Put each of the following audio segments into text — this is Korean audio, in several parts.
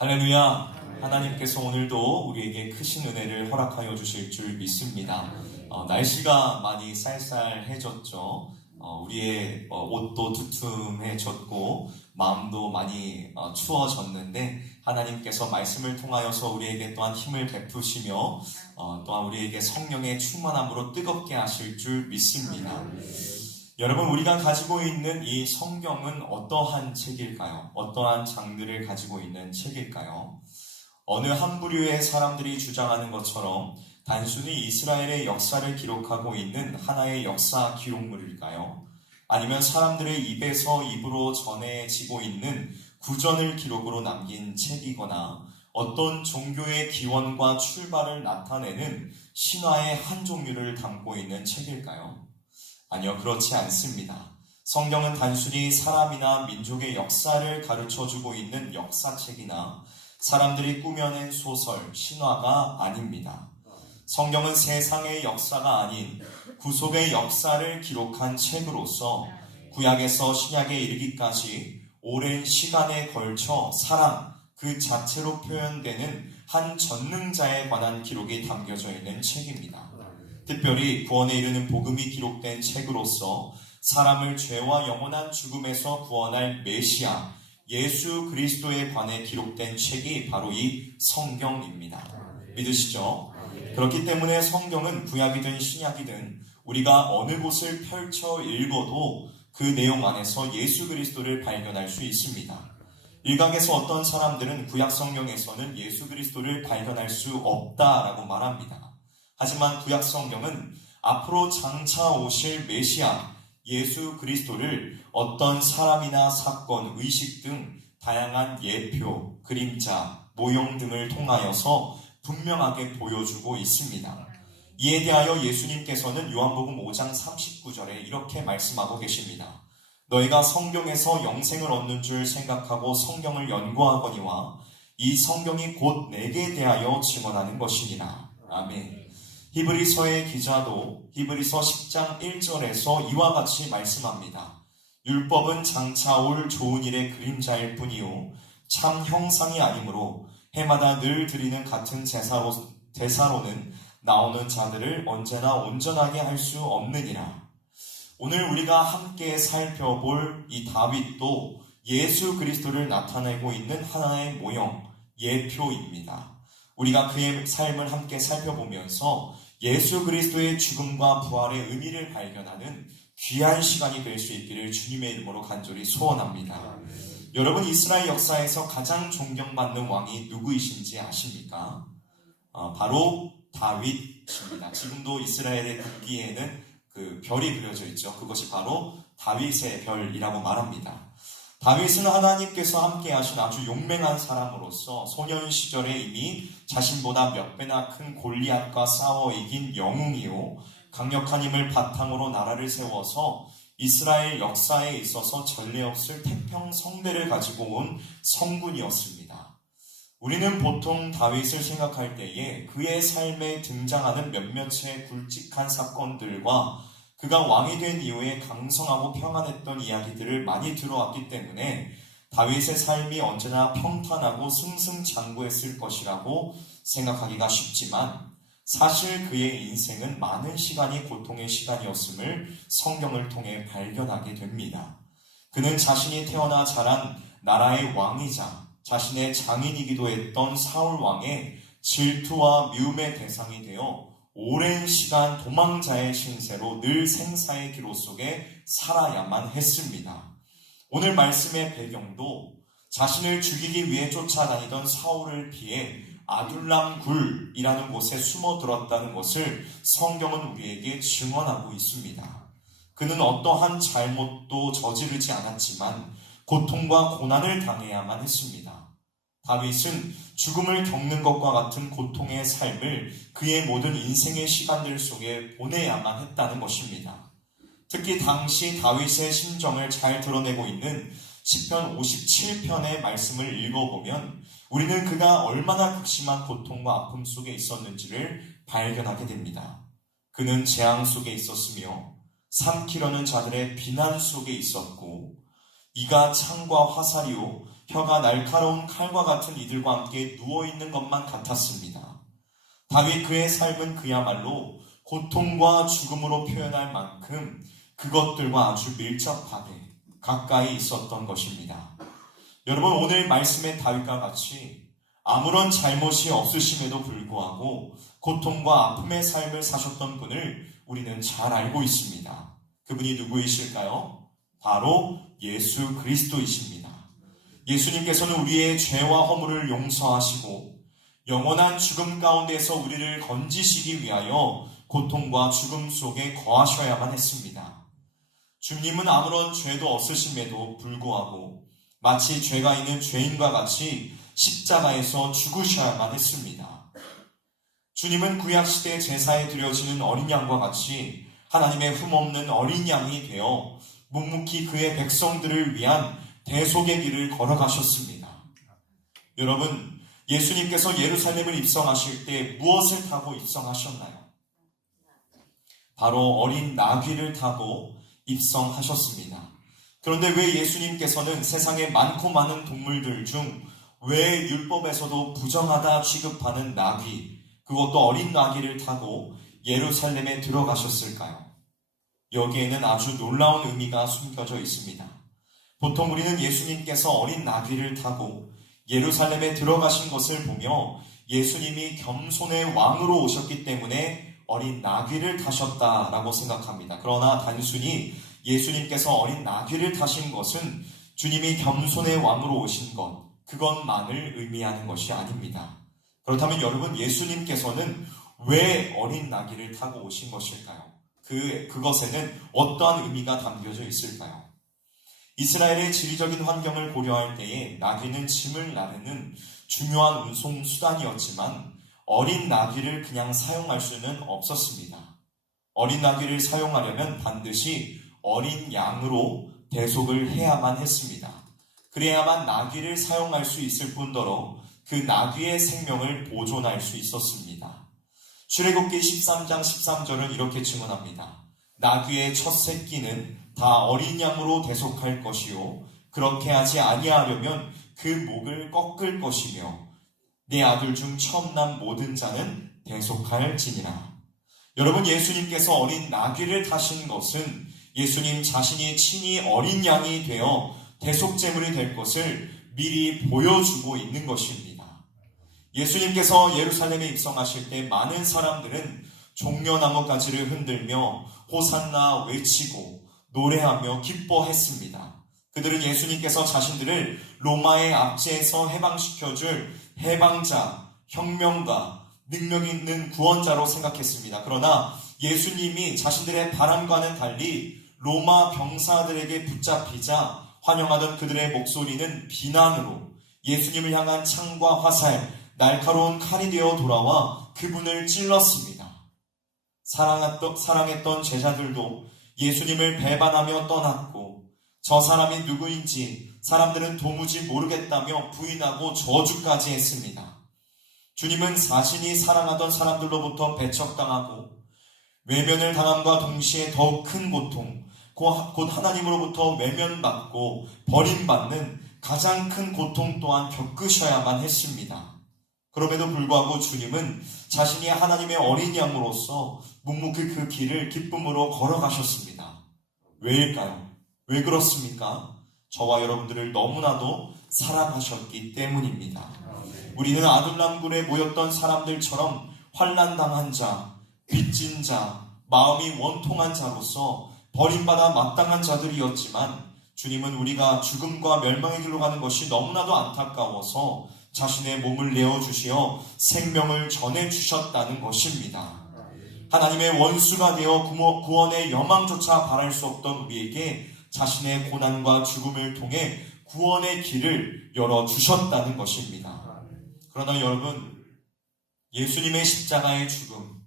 할렐루야! 하나님께서 오늘도 우리에게 크신 은혜를 허락하여 주실 줄 믿습니다. 날씨가 많이 쌀쌀해졌죠. 우리의 옷도 두툼해졌고 마음도 많이 추워졌는데 하나님께서 말씀을 통하여서 우리에게 또한 힘을 베푸시며 또한 우리에게 성령의 충만함으로 뜨겁게 하실 줄 믿습니다. 여러분, 우리가 가지고 있는 이 성경은 어떠한 책일까요? 어떠한 장르를 가지고 있는 책일까요? 어느 한 부류의 사람들이 주장하는 것처럼 단순히 이스라엘의 역사를 기록하고 있는 하나의 역사 기록물일까요? 아니면 사람들의 입에서 입으로 전해지고 있는 구전을 기록으로 남긴 책이거나 어떤 종교의 기원과 출발을 나타내는 신화의 한 종류를 담고 있는 책일까요? 아니요, 그렇지 않습니다. 성경은 단순히 사람이나 민족의 역사를 가르쳐주고 있는 역사책이나 사람들이 꾸며낸 소설, 신화가 아닙니다. 성경은 세상의 역사가 아닌 구속의 역사를 기록한 책으로서 구약에서 신약에 이르기까지 오랜 시간에 걸쳐 사랑 그 자체로 표현되는 한 전능자에 관한 기록이 담겨져 있는 책입니다. 특별히 구원에 이르는 복음이 기록된 책으로서 사람을 죄와 영원한 죽음에서 구원할 메시아 예수 그리스도에 관해 기록된 책이 바로 이 성경입니다. 믿으시죠? 그렇기 때문에 성경은 구약이든 신약이든 우리가 어느 곳을 펼쳐 읽어도 그 내용 안에서 예수 그리스도를 발견할 수 있습니다. 일각에서 어떤 사람들은 구약 성경에서는 예수 그리스도를 발견할 수 없다라고 말합니다. 하지만 구약 성경은 앞으로 장차 오실 메시아 예수 그리스도를 어떤 사람이나 사건, 의식 등 다양한 예표, 그림자, 모형 등을 통하여서 분명하게 보여주고 있습니다. 이에 대하여 예수님께서는 요한복음 5장 39절에 이렇게 말씀하고 계십니다. 너희가 성경에서 영생을 얻는 줄 생각하고 성경을 연구하거니와 이 성경이 곧 내게 대하여 증언하는 것이니라. 아멘. 히브리서의 기자도 히브리서 10장 1절에서 이와 같이 말씀합니다. 율법은 장차 올 좋은 일의 그림자일 뿐이요 참 형상이 아니므로 해마다 늘 드리는 같은 제사로는 나오는 자들을 언제나 온전하게 할 수 없느니라. 오늘 우리가 함께 살펴볼 이 다윗도 예수 그리스도를 나타내고 있는 하나의 모형, 예표입니다. 우리가 그의 삶을 함께 살펴보면서 예수 그리스도의 죽음과 부활의 의미를 발견하는 귀한 시간이 될 수 있기를 주님의 이름으로 간절히 소원합니다. 여러분, 이스라엘 역사에서 가장 존경받는 왕이 누구이신지 아십니까? 바로 다윗입니다. 지금도 이스라엘의 국기에는 그 별이 그려져 있죠. 그것이 바로 다윗의 별이라고 말합니다. 다윗은 하나님께서 함께 하신 아주 용맹한 사람으로서 소년 시절에 이미 자신보다 몇 배나 큰 골리앗과 싸워 이긴 영웅이요 강력한 힘을 바탕으로 나라를 세워서 이스라엘 역사에 있어서 전례 없을 태평성대를 가지고 온 성군이었습니다. 우리는 보통 다윗을 생각할 때에 그의 삶에 등장하는 몇몇의 굵직한 사건들과 그가 왕이 된 이후에 강성하고 평안했던 이야기들을 많이 들어왔기 때문에 다윗의 삶이 언제나 평탄하고 승승장구했을 것이라고 생각하기가 쉽지만 사실 그의 인생은 많은 시간이 고통의 시간이었음을 성경을 통해 발견하게 됩니다. 그는 자신이 태어나 자란 나라의 왕이자 자신의 장인이기도 했던 사울 왕의 질투와 미움의 대상이 되어 오랜 시간 도망자의 신세로 늘 생사의 기로 속에 살아야만 했습니다. 오늘 말씀의 배경도 자신을 죽이기 위해 쫓아다니던 사울을 피해 아둘람 굴이라는 곳에 숨어들었다는 것을 성경은 우리에게 증언하고 있습니다. 그는 어떠한 잘못도 저지르지 않았지만 고통과 고난을 당해야만 했습니다. 다윗은 죽음을 겪는 것과 같은 고통의 삶을 그의 모든 인생의 시간들 속에 보내야만 했다는 것입니다. 특히 당시 다윗의 심정을 잘 드러내고 있는 시편 57편의 말씀을 읽어보면 우리는 그가 얼마나 극심한 고통과 아픔 속에 있었는지를 발견하게 됩니다. 그는 재앙 속에 있었으며 삼키려는 자들의 비난 속에 있었고 이가 창과 화살이요 혀가 날카로운 칼과 같은 이들과 함께 누워있는 것만 같았습니다. 다윗 그의 삶은 그야말로 고통과 죽음으로 표현할 만큼 그것들과 아주 밀접하게 가까이 있었던 것입니다. 여러분, 오늘 말씀의 다윗과 같이 아무런 잘못이 없으심에도 불구하고 고통과 아픔의 삶을 사셨던 분을 우리는 잘 알고 있습니다. 그분이 누구이실까요? 바로 예수 그리스도이십니다. 예수님께서는 우리의 죄와 허물을 용서하시고 영원한 죽음 가운데서 우리를 건지시기 위하여 고통과 죽음 속에 거하셔야만 했습니다. 주님은 아무런 죄도 없으심에도 불구하고 마치 죄가 있는 죄인과 같이 십자가에서 죽으셔야만 했습니다. 주님은 구약시대 제사에 드려지는 어린 양과 같이 하나님의 흠없는 어린 양이 되어 묵묵히 그의 백성들을 위한 대속의 길을 걸어가셨습니다. 여러분, 예수님께서 예루살렘을 입성하실 때 무엇을 타고 입성하셨나요? 바로 어린 나귀를 타고 입성하셨습니다. 그런데 왜 예수님께서는 세상에 많고 많은 동물들 중 왜 율법에서도 부정하다 취급하는 나귀, 그것도 어린 나귀를 타고 예루살렘에 들어가셨을까요? 여기에는 아주 놀라운 의미가 숨겨져 있습니다. 보통 우리는 예수님께서 어린 나귀를 타고 예루살렘에 들어가신 것을 보며 예수님이 겸손의 왕으로 오셨기 때문에 어린 나귀를 타셨다라고 생각합니다. 그러나 단순히 예수님께서 어린 나귀를 타신 것은 주님이 겸손의 왕으로 오신 것, 그것만을 의미하는 것이 아닙니다. 그렇다면 여러분, 예수님께서는 왜 어린 나귀를 타고 오신 것일까요? 그것에는 어떠한 의미가 담겨져 있을까요? 이스라엘의 지리적인 환경을 고려할 때에 나귀는 짐을 나르는 중요한 운송 수단이었지만 어린 나귀를 그냥 사용할 수는 없었습니다. 어린 나귀를 사용하려면 반드시 어린 양으로 대속을 해야만 했습니다. 그래야만 나귀를 사용할 수 있을 뿐더러 그 나귀의 생명을 보존할 수 있었습니다. 출애굽기 13장 13절은 이렇게 증언합니다. 나귀의 첫 새끼는 다 어린 양으로 대속할 것이요 그렇게 하지 아니하려면 그 목을 꺾을 것이며 내 아들 중 처음 난 모든 자는 대속할지니라. 여러분, 예수님께서 어린 나귀를 타신 것은 예수님 자신이 친히 어린 양이 되어 대속제물이 될 것을 미리 보여주고 있는 것입니다. 예수님께서 예루살렘에 입성하실 때 많은 사람들은 종려나무 가지를 흔들며 호산나 외치고 노래하며 기뻐했습니다. 그들은 예수님께서 자신들을 로마의 압제에서 해방시켜줄 해방자, 혁명가, 능력 있는 구원자로 생각했습니다. 그러나 예수님이 자신들의 바람과는 달리 로마 병사들에게 붙잡히자 환영하던 그들의 목소리는 비난으로 예수님을 향한 창과 화살, 날카로운 칼이 되어 돌아와 그분을 찔렀습니다. 사랑했던 제자들도 예수님을 배반하며 떠났고 저 사람이 누구인지 사람들은 도무지 모르겠다며 부인하고 저주까지 했습니다. 주님은 자신이 사랑하던 사람들로부터 배척당하고 외면을 당함과 동시에 더욱 큰 고통, 곧 하나님으로부터 외면받고 버림받는 가장 큰 고통 또한 겪으셔야만 했습니다. 그럼에도 불구하고 주님은 자신이 하나님의 어린 양으로서 묵묵히 그 길을 기쁨으로 걸어가셨습니다. 왜일까요? 왜 그렇습니까? 저와 여러분들을 너무나도 사랑하셨기 때문입니다. 우리는 아둘람굴에 모였던 사람들처럼 환난당한 자, 빚진 자, 마음이 원통한 자로서 버림받아 마땅한 자들이었지만 주님은 우리가 죽음과 멸망의 길로 가는 것이 너무나도 안타까워서 자신의 몸을 내어주시어 생명을 전해주셨다는 것입니다. 하나님의 원수가 되어 구원의 여망조차 바랄 수 없던 우리에게 자신의 고난과 죽음을 통해 구원의 길을 열어주셨다는 것입니다. 그러나 여러분, 예수님의 십자가의 죽음,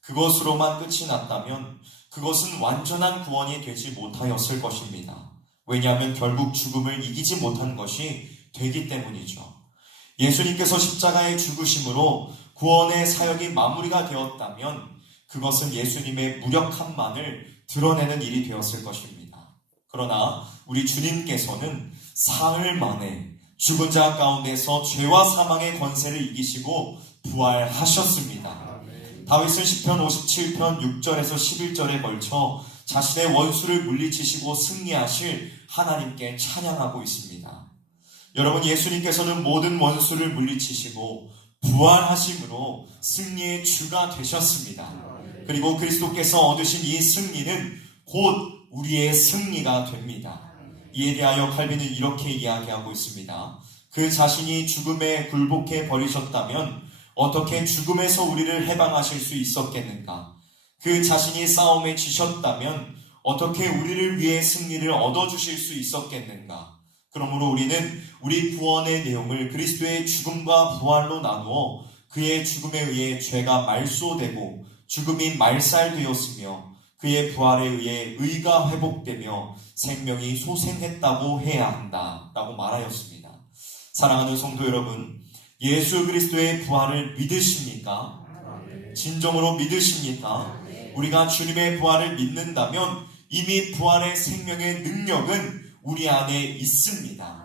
그것으로만 끝이 났다면 그것은 완전한 구원이 되지 못하였을 것입니다. 왜냐하면 결국 죽음을 이기지 못한 것이 되기 때문이죠. 예수님께서 십자가의 죽으심으로 구원의 사역이 마무리가 되었다면 그것은 예수님의 무력함만을 드러내는 일이 되었을 것입니다. 그러나 우리 주님께서는 사흘 만에 죽은 자 가운데서 죄와 사망의 권세를 이기시고 부활하셨습니다. 다윗은 시편 57편 6절에서 11절에 걸쳐 자신의 원수를 물리치시고 승리하실 하나님께 찬양하고 있습니다. 여러분, 예수님께서는 모든 원수를 물리치시고 부활하심으로 승리의 주가 되셨습니다. 그리고 그리스도께서 얻으신 이 승리는 곧 우리의 승리가 됩니다. 이에 대하여 칼빈은 이렇게 이야기하고 있습니다. 그 자신이 죽음에 굴복해 버리셨다면 어떻게 죽음에서 우리를 해방하실 수 있었겠는가? 그 자신이 싸움에 지셨다면 어떻게 우리를 위해 승리를 얻어주실 수 있었겠는가? 그러므로 우리는 우리 구원의 내용을 그리스도의 죽음과 부활로 나누어 그의 죽음에 의해 죄가 말소되고 죽음이 말살되었으며 그의 부활에 의해 의가 회복되며 생명이 소생했다고 해야 한다 라고 말하였습니다. 사랑하는 성도 여러분, 예수 그리스도의 부활을 믿으십니까? 진정으로 믿으십니까? 우리가 주님의 부활을 믿는다면 이미 부활의 생명의 능력은 우리 안에 있습니다.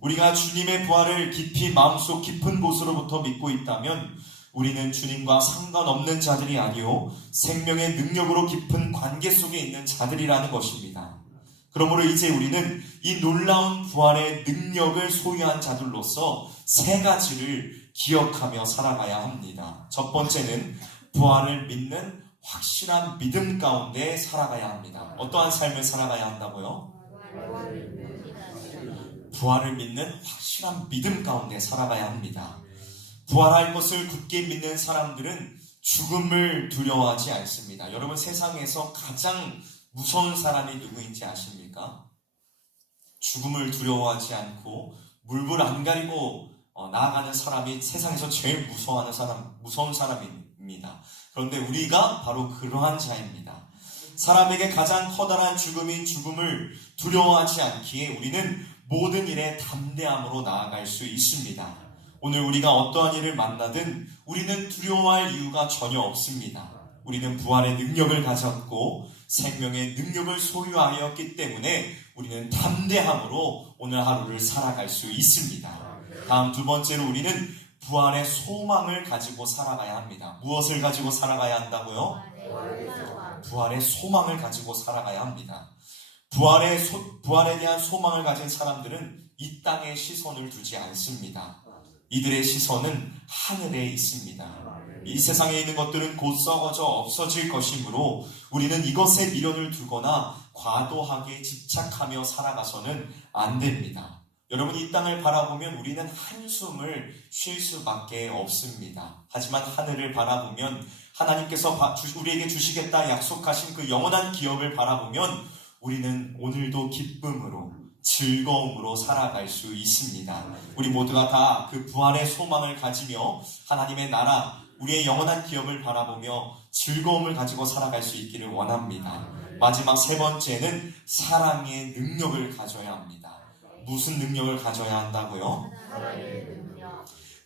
우리가 주님의 부활을 깊이 마음속 깊은 곳으로부터 믿고 있다면 우리는 주님과 상관없는 자들이 아니요 생명의 능력으로 깊은 관계 속에 있는 자들이라는 것입니다. 그러므로 이제 우리는 이 놀라운 부활의 능력을 소유한 자들로서 세 가지를 기억하며 살아가야 합니다. 첫 번째는 부활을 믿는 확실한 믿음 가운데 살아가야 합니다. 어떠한 삶을 살아가야 한다고요? 부활을 믿는 확실한 믿음 가운데 살아가야 합니다. 부활할 것을 굳게 믿는 사람들은 죽음을 두려워하지 않습니다. 여러분, 세상에서 가장 무서운 사람이 누구인지 아십니까? 죽음을 두려워하지 않고 물불 안 가리고 나아가는 사람이 세상에서 제일 무서운 사람입니다. 그런데 우리가 바로 그러한 자입니다. 사람에게 가장 커다란 죽음인 죽음을 두려워하지 않기에 우리는 모든 일에 담대함으로 나아갈 수 있습니다. 오늘 우리가 어떠한 일을 만나든 우리는 두려워할 이유가 전혀 없습니다. 우리는 부활의 능력을 가졌고 생명의 능력을 소유하였기 때문에 우리는 담대함으로 오늘 하루를 살아갈 수 있습니다. 다음 두 번째로 우리는 부활의 소망을 가지고 살아가야 합니다. 무엇을 가지고 살아가야 한다고요? 부활의 소망을 가지고 살아가야 합니다. 부활에 대한 소망을 가진 사람들은 이 땅에 시선을 두지 않습니다. 이들의 시선은 하늘에 있습니다. 이 세상에 있는 것들은 곧 썩어져 없어질 것이므로 우리는 이것에 미련을 두거나 과도하게 집착하며 살아가서는 안 됩니다. 여러분, 이 땅을 바라보면 우리는 한숨을 쉴 수밖에 없습니다. 하지만 하늘을 바라보면 하나님께서 우리에게 주시겠다 약속하신 그 영원한 기업을 바라보면 우리는 오늘도 기쁨으로 즐거움으로 살아갈 수 있습니다. 우리 모두가 다 그 부활의 소망을 가지며 하나님의 나라, 우리의 영원한 기업을 바라보며 즐거움을 가지고 살아갈 수 있기를 원합니다. 마지막 세 번째는 사랑의 능력을 가져야 합니다. 무슨 능력을 가져야 한다고요?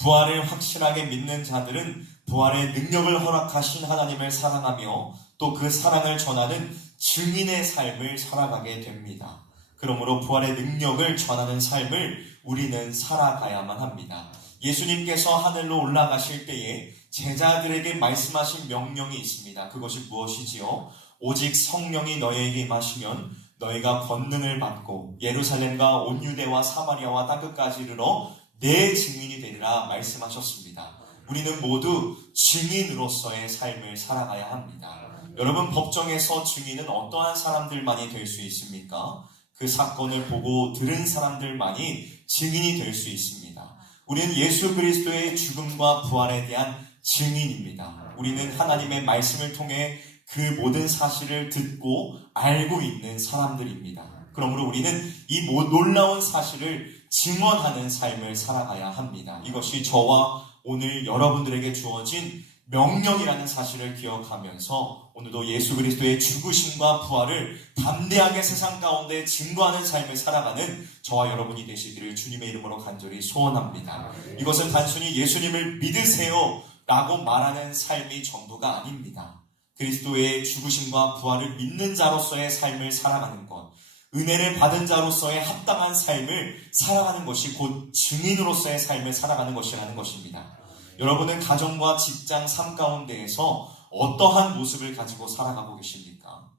부활을 확실하게 믿는 자들은 부활의 능력을 허락하신 하나님을 사랑하며 또 그 사랑을 전하는 증인의 삶을 살아가게 됩니다. 그러므로 부활의 능력을 전하는 삶을 우리는 살아가야만 합니다. 예수님께서 하늘로 올라가실 때에 제자들에게 말씀하신 명령이 있습니다. 그것이 무엇이지요? 오직 성령이 너희에게 임하시면 너희가 권능을 받고 예루살렘과 온 유대와 사마리아와 땅끝까지 이르러 내 증인이 되리라 말씀하셨습니다. 우리는 모두 증인으로서의 삶을 살아가야 합니다. 여러분, 법정에서 증인은 어떠한 사람들만이 될 수 있습니까? 그 사건을 보고 들은 사람들만이 증인이 될 수 있습니다. 우리는 예수 그리스도의 죽음과 부활에 대한 증인입니다. 우리는 하나님의 말씀을 통해 그 모든 사실을 듣고 알고 있는 사람들입니다. 그러므로 우리는 이 놀라운 사실을 증언하는 삶을 살아가야 합니다. 이것이 저와 오늘 여러분들에게 주어진 명령이라는 사실을 기억하면서 오늘도 예수 그리스도의 죽으심과 부활을 담대하게 세상 가운데 증거하는 삶을 살아가는 저와 여러분이 되시기를 주님의 이름으로 간절히 소원합니다. 이것은 단순히 예수님을 믿으세요 라고 말하는 삶이 전부가 아닙니다. 그리스도의 죽으심과 부활을 믿는 자로서의 삶을 살아가는 것, 은혜를 받은 자로서의 합당한 삶을 살아가는 것이 곧 증인으로서의 삶을 살아가는 것이라는 것입니다. 여러분은 가정과 직장, 삶 가운데에서 어떠한 모습을 가지고 살아가고 계십니까?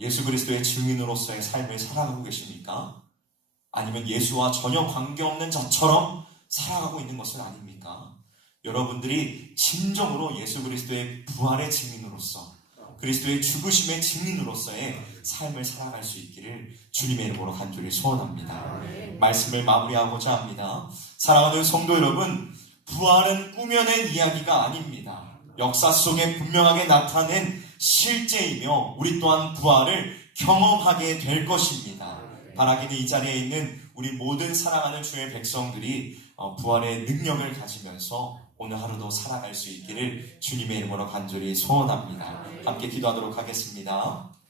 예수 그리스도의 증인으로서의 삶을 살아가고 계십니까? 아니면 예수와 전혀 관계없는 자처럼 살아가고 있는 것은 아닙니까? 여러분들이 진정으로 예수 그리스도의 부활의 증인으로서, 그리스도의 죽으심의 증인으로서의 삶을 살아갈 수 있기를 주님의 이름으로 간절히 소원합니다. 말씀을 마무리하고자 합니다. 사랑하는 성도 여러분, 부활은 꾸며낸 이야기가 아닙니다. 역사 속에 분명하게 나타낸 실제이며 우리 또한 부활을 경험하게 될 것입니다. 바라기는 이 자리에 있는 우리 모든 사랑하는 주의 백성들이 부활의 능력을 가지면서 오늘 하루도 살아갈 수 있기를 주님의 이름으로 간절히 소원합니다. 함께 기도하도록 하겠습니다.